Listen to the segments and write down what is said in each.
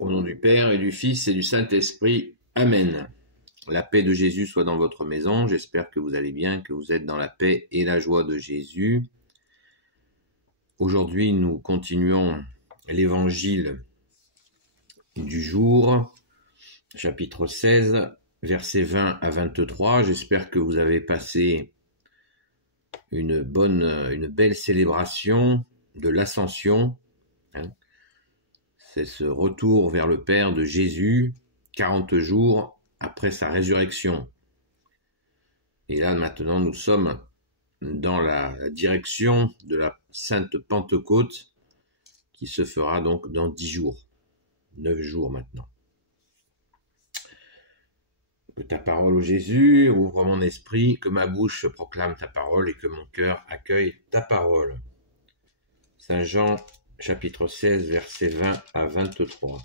Au nom du Père et du Fils et du Saint-Esprit. Amen. La paix de Jésus soit dans votre maison. J'espère que vous allez bien, que vous êtes dans la paix et la joie de Jésus. Aujourd'hui, nous continuons l'évangile du jour, chapitre 16, versets 20 à 23. J'espère que vous avez passé une belle célébration de l'Ascension. C'est ce retour vers le Père de Jésus, 40 jours après sa résurrection. Et là, maintenant, nous sommes dans la direction de la Sainte Pentecôte, qui se fera donc dans 10 jours, 9 jours maintenant. Que ta parole, ô Jésus, ouvre mon esprit, que ma bouche proclame ta parole et que mon cœur accueille ta parole. Saint Jean, chapitre 16, versets 20 à 23.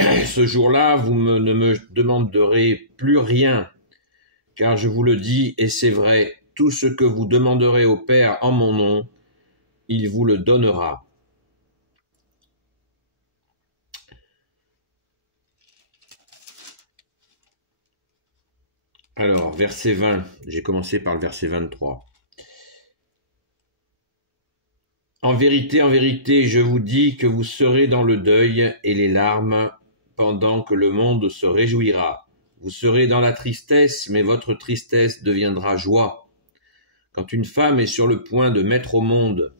Ce jour-là, vous ne me demanderez plus rien, car je vous le dis, et c'est vrai, tout ce que vous demanderez au Père en mon nom, il vous le donnera. Alors, verset 20, j'ai commencé par le verset 23. En vérité, je vous dis que vous serez dans le deuil et les larmes pendant que le monde se réjouira. Vous serez dans la tristesse, mais votre tristesse deviendra joie. Quand une femme est sur le point de mettre au monde,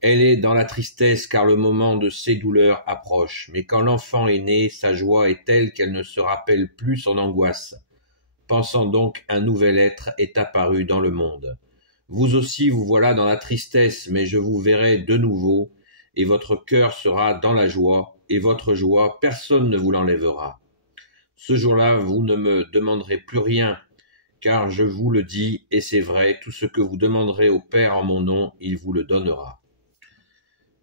elle est dans la tristesse car le moment de ses douleurs approche. Mais quand l'enfant est né, sa joie est telle qu'elle ne se rappelle plus son angoisse. Pensant donc un nouvel être est apparu dans le monde. Vous aussi vous voilà dans la tristesse, mais je vous verrai de nouveau, et votre cœur sera dans la joie, et votre joie, personne ne vous l'enlèvera. Ce jour-là, vous ne me demanderez plus rien, car je vous le dis, et c'est vrai, tout ce que vous demanderez au Père en mon nom, il vous le donnera.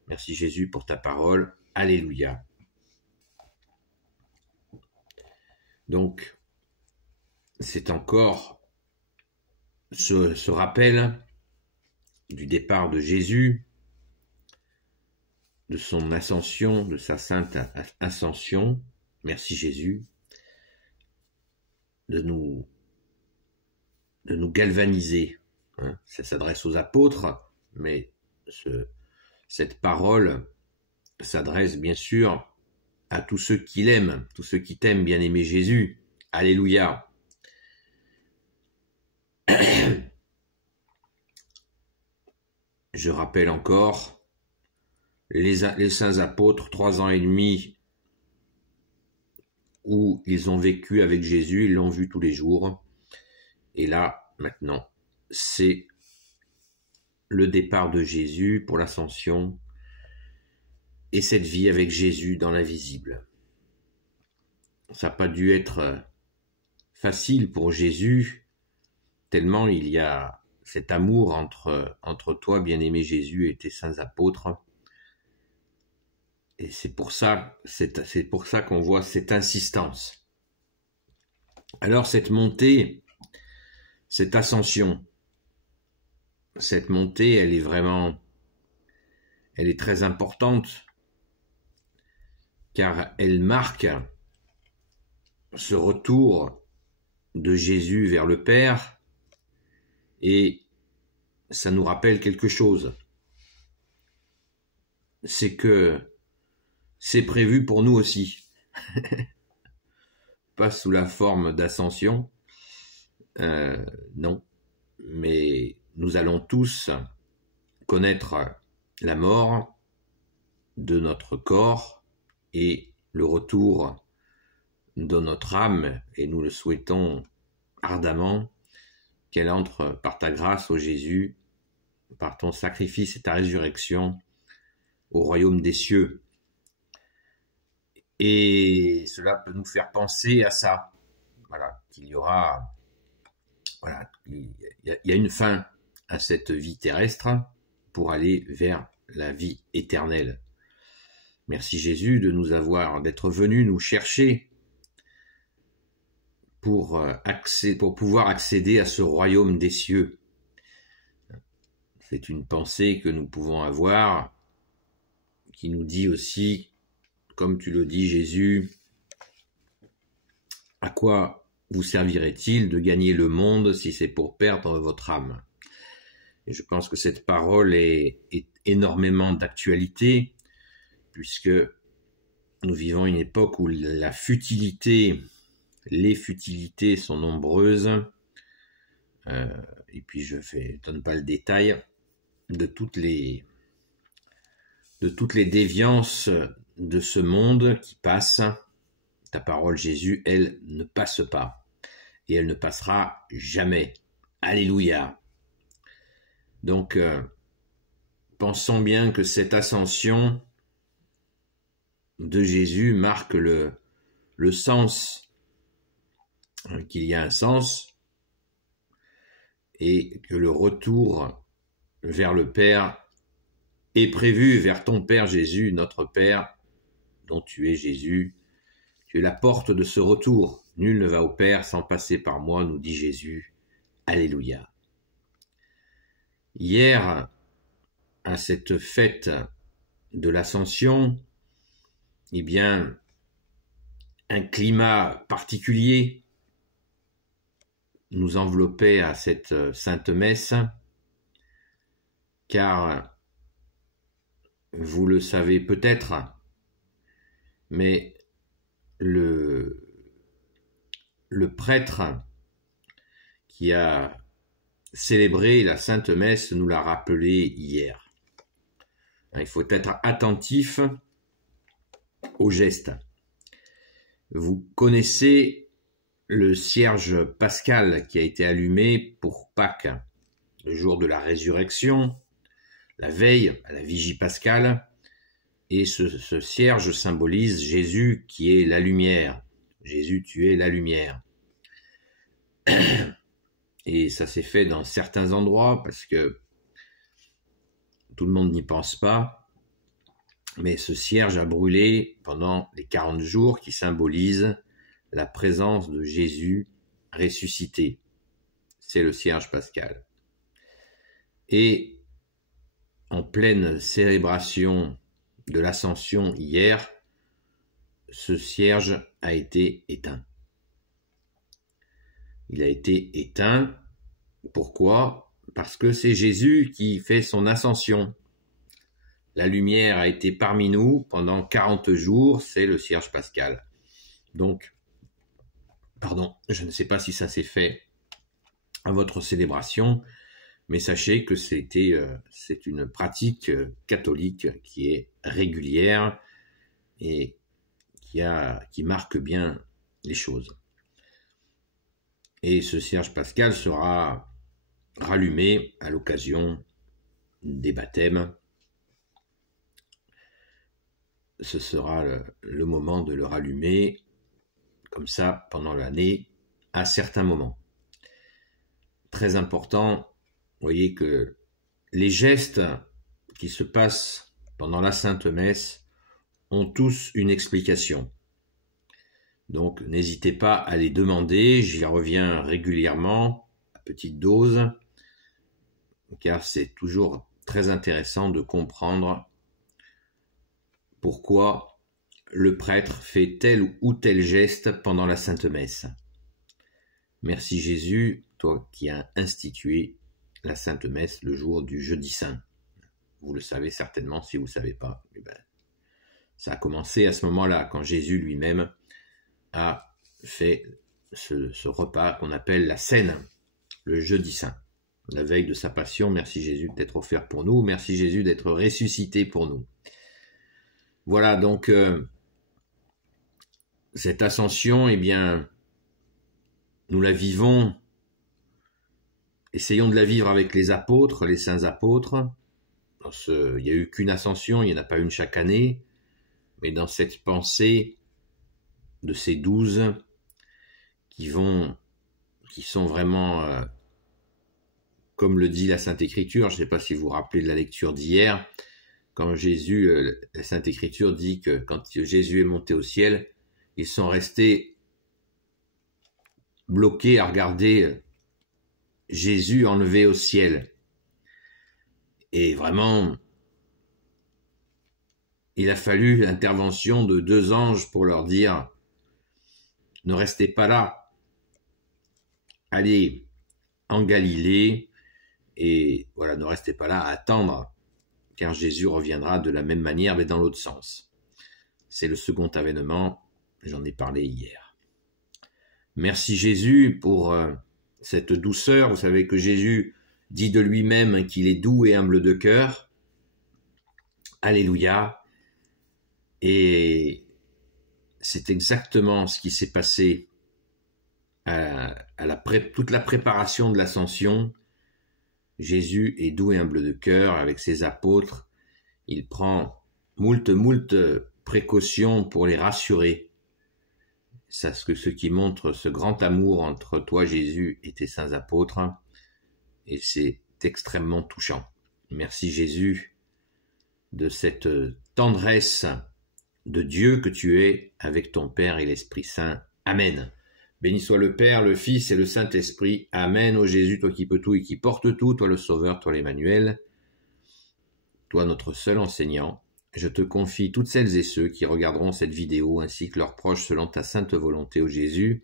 Merci Jésus pour ta parole. Alléluia. Donc, c'est encore ce rappel du départ de Jésus, de son ascension, de sa sainte ascension. Merci Jésus de nous galvaniser. Ça s'adresse aux apôtres, mais cette parole s'adresse bien sûr à tous ceux qui l'aiment, tous ceux qui t'aiment, bien-aimé Jésus. Alléluia. Je rappelle encore les saints apôtres, 3 ans et demi où ils ont vécu avec Jésus, ils l'ont vu tous les jours. Et là, maintenant, c'est le départ de Jésus pour l'ascension et cette vie avec Jésus dans l'invisible. Ça n'a pas dû être facile pour Jésus, tellement il y a cet amour entre toi, bien-aimé Jésus, et tes saints apôtres. Et c'est pour ça qu'on voit cette insistance. Alors cette montée, cette ascension, cette montée, elle est très importante, car elle marque ce retour de Jésus vers le Père, et ça nous rappelle quelque chose. C'est que c'est prévu pour nous aussi. Pas sous la forme d'ascension, non. Mais nous allons tous connaître la mort de notre corps et le retour de notre âme, et nous le souhaitons ardemment, qu'elle entre par ta grâce, ô Jésus, par ton sacrifice et ta résurrection, au royaume des cieux. Et cela peut nous faire penser à ça, voilà, qu'il y aura, voilà, il y a une fin à cette vie terrestre pour aller vers la vie éternelle. Merci Jésus d'être venu nous chercher pour pouvoir accéder à ce royaume des cieux. C'est une pensée que nous pouvons avoir qui nous dit aussi, comme tu le dis Jésus, à quoi vous servirait-il de gagner le monde si c'est pour perdre votre âme? Et je pense que cette parole est énormément d'actualité, puisque nous vivons une époque où les futilités sont nombreuses, et puis je ne donne pas le détail de toutes les déviances de ce monde qui passe. Ta parole, Jésus, elle ne passe pas, et elle ne passera jamais. Alléluia. Donc, pensons bien que cette ascension de Jésus marque le sens, qu'il y a un sens, et que le retour vers le Père est prévu, vers ton Père Jésus, notre Père, dont tu es Jésus. Tu es la porte de ce retour. Nul ne va au Père sans passer par moi, nous dit Jésus. Alléluia. Hier, à cette fête de l'Ascension, eh bien, un climat particulier nous enveloppait à cette sainte messe, car vous le savez peut-être, mais le prêtre qui a célébré la sainte messe nous l'a rappelé hier. Il faut être attentif aux gestes. Vous connaissez le cierge pascal qui a été allumé pour Pâques, le jour de la résurrection, la veille à la vigie pascale, et ce cierge symbolise Jésus qui est la lumière. Jésus, tu es la lumière. Et ça s'est fait dans certains endroits parce que tout le monde n'y pense pas. Mais ce cierge a brûlé pendant les 40 jours qui symbolisent la présence de Jésus ressuscité. C'est le cierge pascal. Et en pleine célébration de l'Ascension hier, ce cierge a été éteint. Il a été éteint. Pourquoi? Parce que c'est Jésus qui fait son ascension. La lumière a été parmi nous pendant 40 jours, c'est le cierge pascal. Donc, je ne sais pas si ça s'est fait à votre célébration, mais sachez que c'est une pratique catholique qui est régulière et qui marque bien les choses. Et ce cierge pascal sera rallumé à l'occasion des baptêmes. Ce sera le moment de le rallumer comme ça pendant l'année à certains moments. Très important, vous voyez que les gestes qui se passent pendant la Sainte Messe ont tous une explication. Donc n'hésitez pas à les demander, j'y reviens régulièrement, à petite dose, car c'est toujours très intéressant de comprendre pourquoi le prêtre fait tel ou tel geste pendant la Sainte Messe. Merci Jésus, toi qui as institué la Sainte Messe le jour du Jeudi Saint. Vous le savez certainement, si vous ne savez pas. Ça a commencé à ce moment-là, quand Jésus lui-même a fait ce repas qu'on appelle la Cène, le Jeudi Saint. La veille de sa passion, merci Jésus d'être offert pour nous, merci Jésus d'être ressuscité pour nous. Voilà, donc cette ascension, eh bien, nous la vivons, essayons de la vivre avec les apôtres, les saints apôtres. Il n'y a eu qu'une ascension, il n'y en a pas une chaque année, mais dans cette pensée de ces 12 qui sont vraiment, comme le dit la Sainte Écriture, je ne sais pas si vous vous rappelez de la lecture d'hier, quand Jésus, la Sainte Écriture dit que quand Jésus est monté au ciel, ils sont restés bloqués à regarder Jésus enlevé au ciel. Et vraiment, il a fallu l'intervention de 2 anges pour leur dire « Ne restez pas là, allez en Galilée et voilà, ne restez pas là à attendre, car Jésus reviendra de la même manière, mais dans l'autre sens. » C'est le second avènement, j'en ai parlé hier. Merci Jésus pour cette douceur. Vous savez que Jésus dit de lui-même qu'il est doux et humble de cœur. Alléluia. Et c'est exactement ce qui s'est passé à toute la préparation de l'ascension. Jésus est doux et humble de cœur avec ses apôtres. Il prend moult précautions pour les rassurer. C'est ce qui montre ce grand amour entre toi, Jésus, et tes saints apôtres. Et c'est extrêmement touchant. Merci Jésus de cette tendresse de Dieu que tu es avec ton Père et l'Esprit Saint. Amen. Béni soit le Père, le Fils et le Saint-Esprit. Amen. Ô Jésus, toi qui peux tout et qui portes tout, toi le Sauveur, toi l'Emmanuel, toi notre seul enseignant, je te confie toutes celles et ceux qui regarderont cette vidéo ainsi que leurs proches selon ta sainte volonté, ô Jésus.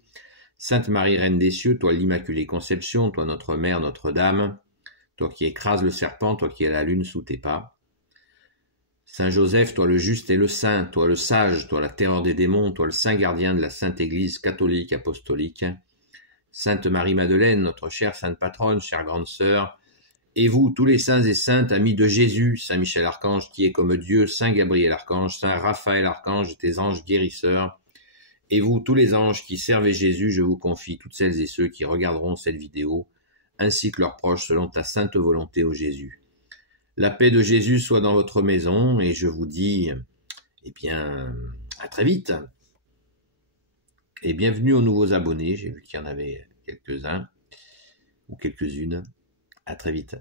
Sainte Marie, Reine des cieux, toi l'Immaculée Conception, toi notre Mère, Notre-Dame, toi qui écrases le serpent, toi qui as la lune sous tes pas. Saint Joseph, toi le juste et le saint, toi le sage, toi la terreur des démons, toi le saint gardien de la Sainte Église catholique apostolique. Sainte Marie-Madeleine, notre chère sainte patronne, chère grande sœur, et vous, tous les saints et saintes, amis de Jésus, Saint Michel Archange qui est comme Dieu, Saint Gabriel Archange, Saint Raphaël Archange, tes anges guérisseurs, et vous, tous les anges qui servez Jésus, je vous confie toutes celles et ceux qui regarderont cette vidéo, ainsi que leurs proches selon ta sainte volonté, ô Jésus. La paix de Jésus soit dans votre maison, et je vous dis, eh bien, à très vite. Et bienvenue aux nouveaux abonnés, j'ai vu qu'il y en avait quelques-uns, ou quelques-unes. À très vite.